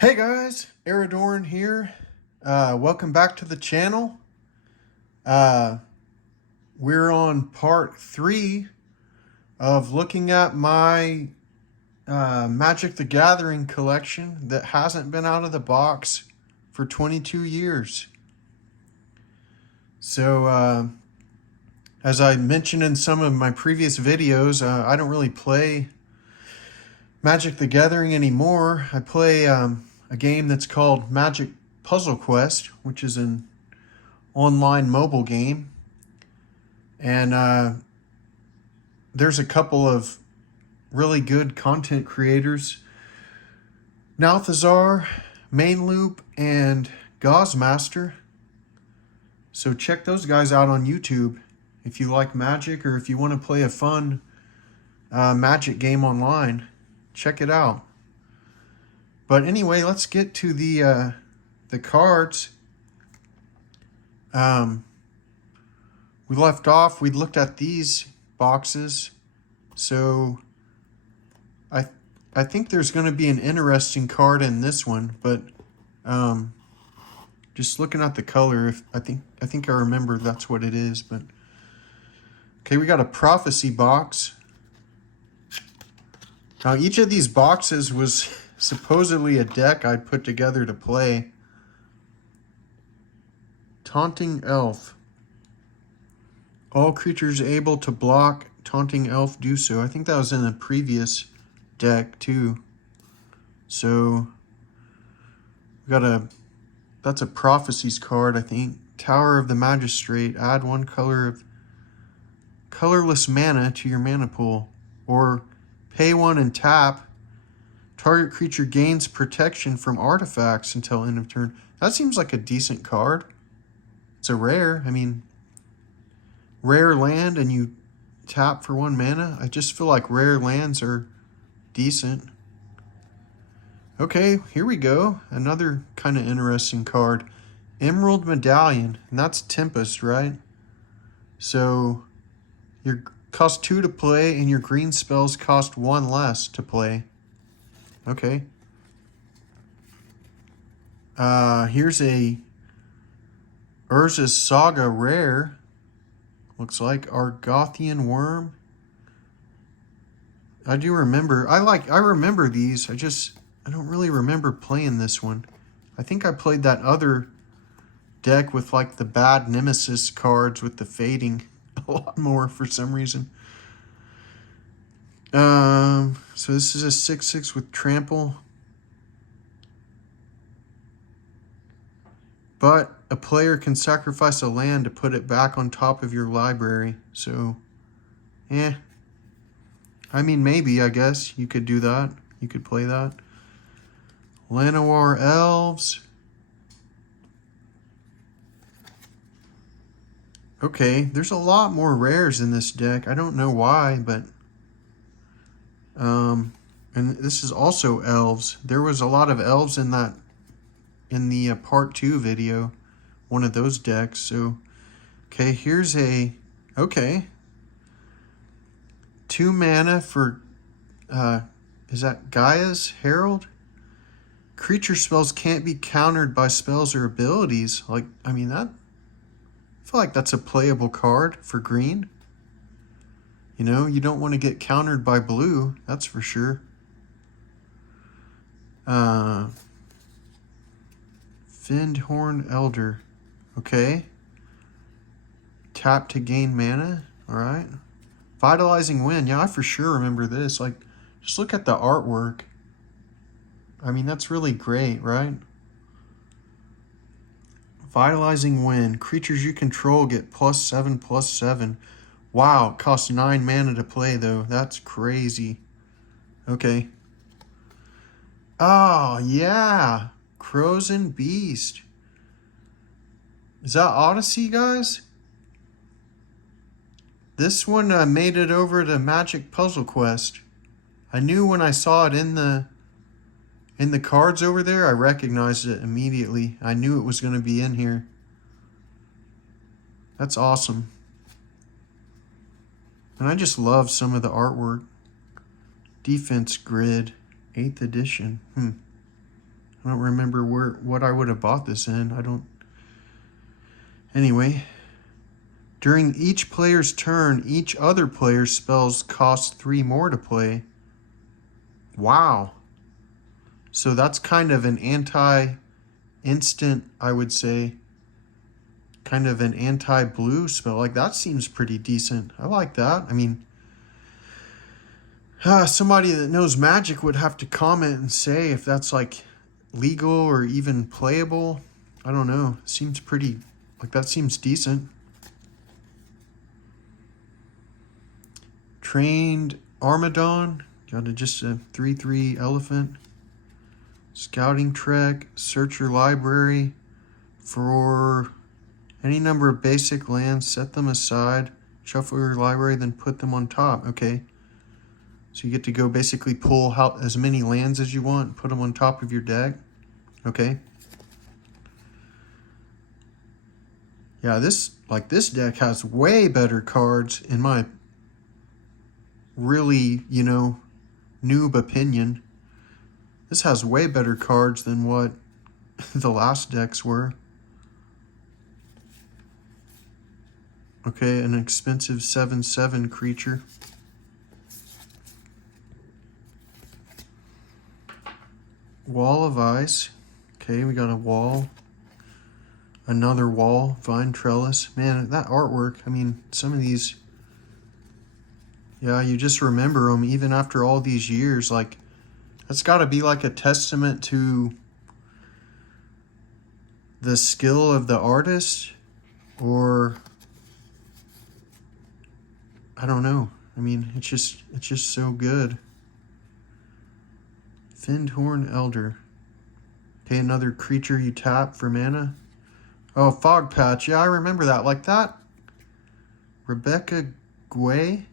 Hey guys, Aradorn here. Welcome back to the channel. Uh, we're on part 3 of looking at my Magic the Gathering collection that hasn't been out of the box for 22 years. So, as I mentioned in some of my previous videos, I don't really play Magic the Gathering anymore. I play a game that's called Magic Puzzle Quest, which is an online mobile game. And there's a couple of really good content creators, Nalthazar, Mainloop, and Gaussmaster. So check those guys out on YouTube if you like Magic, or if you want to play a fun Magic game online. Check it out. But anyway, let's get to the cards. We left off, we looked at these boxes. So I think there's going to be an interesting card in this one, but just looking at the color, I think I remember that's what it is. But okay, we got a Prophecy box. Now each of these boxes was supposedly a deck I'd put together to play. Taunting Elf. All creatures able to block Taunting Elf do so. I think that was in a previous deck too. So we got that's a Prophecies card, I think. Tower of the Magistrate. Add 1 color of colorless mana to your mana pool. Or pay 1 and tap. Target creature gains protection from artifacts until end of turn. That seems like a decent card. It's a rare. I mean, rare land and you tap for 1 mana. I just feel like rare lands are decent. Okay, here we go. Another kind of interesting card. Emerald Medallion. And that's Tempest, right? So your cost 2 to play and your green spells cost 1 less to play. Okay. Here's a Urza's Saga rare. Looks like Argothian Worm. I do remember. I remember these. I don't really remember playing this one. I think I played that other deck with like the bad Nemesis cards with the fading a lot more for some reason. So this is a 6/6 with trample. But a player can sacrifice a land to put it back on top of your library. So, I mean, maybe, I guess you could do that. You could play that. Llanowar Elves. Okay, there's a lot more rares in this deck. I don't know why, but and this is also elves. There was a lot of elves in the part 2 video, one of those decks. So, okay, here's okay. 2 mana for is that Gaia's Herald? Creature spells can't be countered by spells or abilities. Like, I mean, I feel like that's a playable card for green. You know, you don't want to get countered by blue, that's for sure. Fyndhorn Elder. Okay. Tap to gain mana. Alright. Vitalizing Wind. Yeah, I for sure remember this. Like, just look at the artwork. I mean, that's really great, right? Vitalizing Wind. Creatures you control get +7/+7. Wow, it costs 9 mana to play, though. That's crazy. Okay. Oh, yeah. Krosan Beast. Is that Odyssey, guys? This one made it over to Magic Puzzle Quest. I knew when I saw it in the cards over there, I recognized it immediately. I knew it was going to be in here. That's awesome. And I just love some of the artwork. Defense Grid, 8th edition. I don't remember what I would have bought this in. I don't. Anyway, during each player's turn, each other player's spells cost 3 more to play. Wow. So that's kind of an anti-instant, I would say. Kind of an anti-blue spell. Like, that seems pretty decent. I like that. I mean, somebody that knows Magic would have to comment and say if that's like legal or even playable. I don't know. Seems pretty, like, that seems decent. Trained Armadon. Got just a 3/3 elephant. Scouting Trek. Search your library for any number of basic lands. Set them aside. Shuffle your library, then put them on top. Okay. So you get to go basically pull out as many lands as you want, put them on top of your deck. Okay. Yeah, this deck has way better cards in my really, noob opinion. This has way better cards than what the last decks were. Okay, an expensive 7/7 creature. Wall of Ice. Okay, we got a wall. Another wall. Vine Trellis. Man, that artwork, I mean, some of these, yeah, you just remember them even after all these years. Like, that's got to be like a testament to the skill of the artist, or I don't know. I mean, it's just so good. Findhorn Elder. Okay, another creature you tap for mana. Oh, Fog Patch. Yeah, I remember that. Like that. Rebecca Guay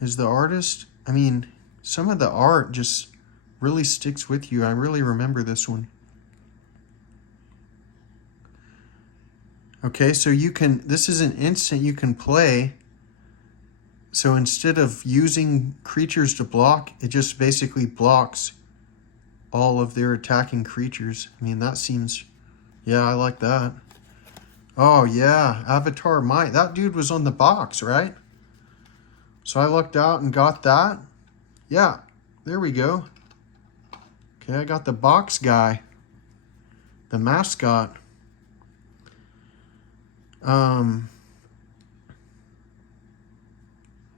is the artist. I mean, some of the art just really sticks with you. I really remember this one. Okay, so you can, this is an instant you can play. So instead of using creatures to block, it just basically blocks all of their attacking creatures. I mean, that seems, yeah, I like that. Oh, yeah, Avatar Might. That dude was on the box, right? So I looked out and got that. Yeah, there we go. Okay, I got the box guy. The mascot.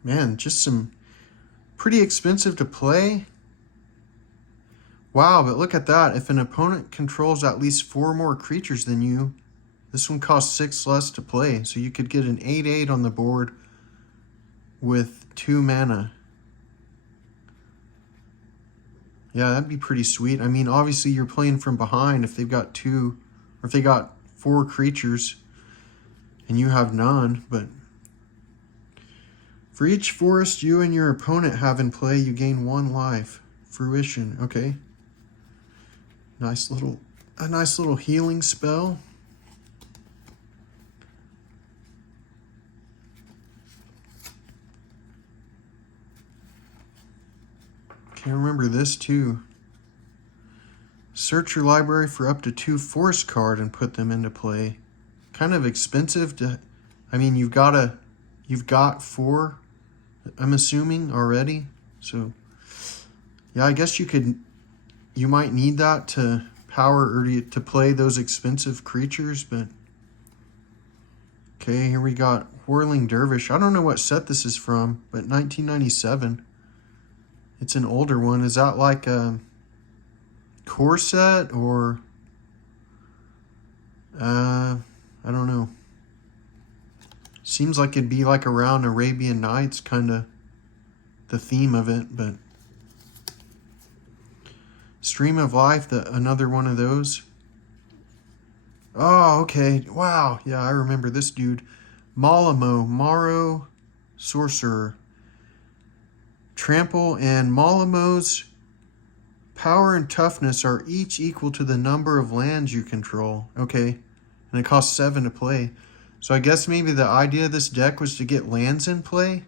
Man, just some pretty expensive to play. Wow, but look at that. If an opponent controls at least 4 more creatures than you, this one costs 6 less to play. So you could get an 8/8 on the board with 2 mana. Yeah, that'd be pretty sweet. I mean, obviously you're playing from behind if they've got 2, or if they got 4 creatures and you have none, but for each forest you and your opponent have in play, you gain 1 life. Fruition, okay. A nice little healing spell. Okay, I remember this too. Search your library for up to 2 forest cards and put them into play. Kind of expensive to, I mean, you've got 4, I'm assuming, already. So yeah, I guess you might need that to power or to play those expensive creatures, but okay, here we got Whirling Dervish. I don't know what set this is from, but 1997. It's an older one. Is that like a core set or I don't know. Seems like it'd be like around Arabian Nights, kind of the theme of it, but Stream of Life, another one of those. Oh, okay. Wow. Yeah, I remember this dude. Malamo, Maro, Sorcerer. Trample and Malamo's power and toughness are each equal to the number of lands you control. Okay. And it costs 7 to play. So I guess maybe the idea of this deck was to get lands in play.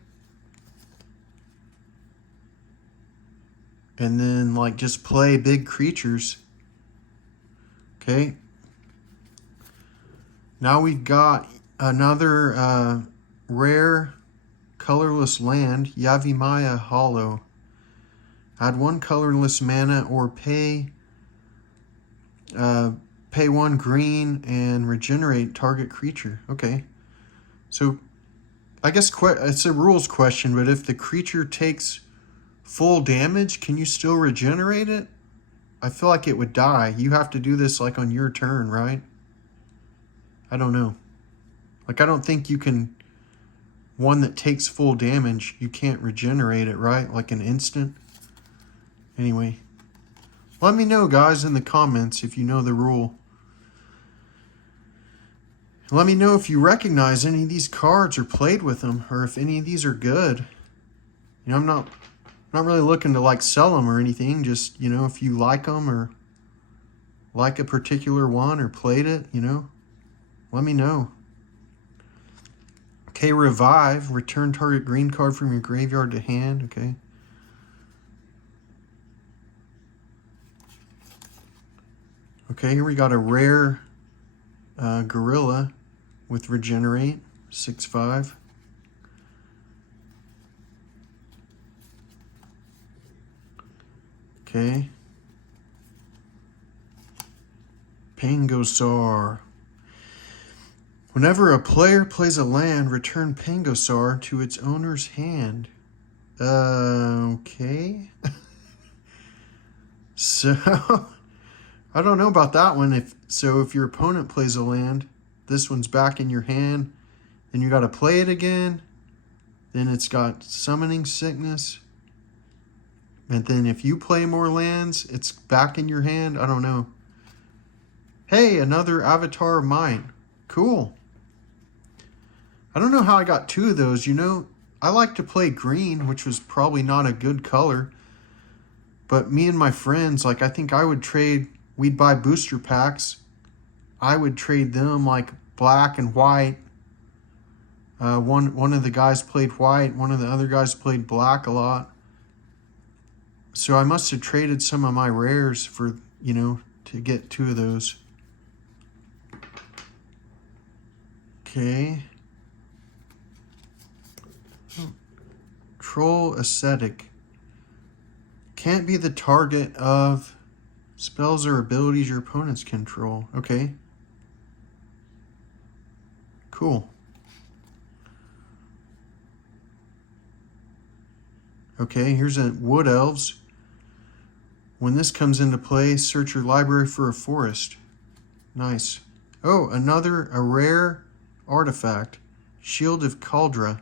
and then like just play big creatures. Okay. Now we've got another rare colorless land, Yavimaya Hollow. Add 1 colorless mana or pay 1 green and regenerate target creature. Okay. So I guess it's a rules question, but if the creature takes full damage, can you still regenerate it? I feel like it would die. You have to do this like on your turn, right? I don't know. Like, I don't think you can, one that takes full damage, you can't regenerate it, right? Like an instant. Anyway, let me know, guys, in the comments if you know the rule. Let me know if you recognize any of these cards or played with them, or if any of these are good. You know, I'm not really looking to like sell them or anything. Just, you know, if you like them or like a particular one or played it, you know, let me know. Okay, Revive. Return target green card from your graveyard to hand. Okay. Okay, here we got a rare Gorilla with Regenerate, 6/5. Okay. Pangosar. Whenever a player plays a land, return Pangosar to its owner's hand. Okay. So, I don't know about that one. If your opponent plays a land, this one's back in your hand, then you got to play it again. Then it's got Summoning Sickness. And then if you play more lands, it's back in your hand. I don't know. Hey, another Avatar of Mine. Cool. I don't know how I got 2 of those. You know, I like to play green, which was probably not a good color. But me and my friends, like, I think I would trade, we'd buy booster packs. I would trade them like black and white. One of the guys played white. One of the other guys played black a lot. So I must have traded some of my rares for, you know, to get 2 of those. Okay. Troll Ascetic. Can't be the target of spells or abilities your opponents control. Okay. Cool. Okay, here's a Wood Elves. When this comes into play, search your library for a forest. Nice. Oh, a rare artifact. Shield of Kaldra.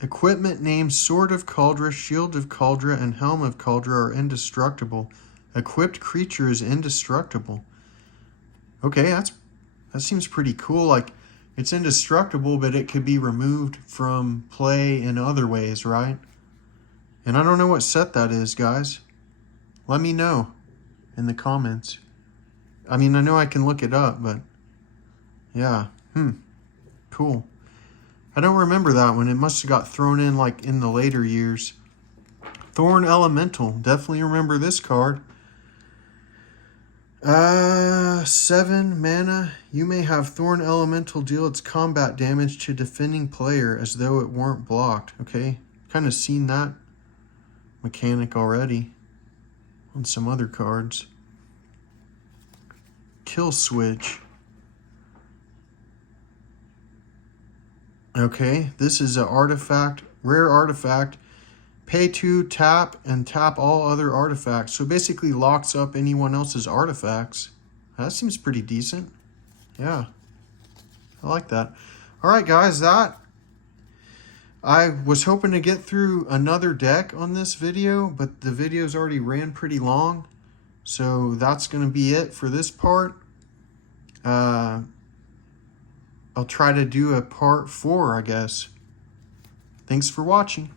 Equipment named Sword of Kaldra, Shield of Kaldra, and Helm of Kaldra are indestructible. Equipped creature is indestructible. Okay, that seems pretty cool. Like, it's indestructible, but it could be removed from play in other ways, right? And I don't know what set that is, guys. Let me know in the comments. I mean, I know I can look it up, but yeah. Cool. I don't remember that one. It must have got thrown in like in the later years. Thorn Elemental. Definitely remember this card. 7 mana. You may have Thorn Elemental deal its combat damage to defending player as though it weren't blocked. Okay. Kind of seen that mechanic already on some other cards. Kill Switch. Okay, this is an artifact, rare artifact. Pay 2, tap, and tap all other artifacts. So basically locks up anyone else's artifacts. That seems pretty decent. Yeah, I like that. All right, guys, I was hoping to get through another deck on this video, but the video's already ran pretty long. So that's going to be it for this part. I'll try to do a part 4, I guess. Thanks for watching.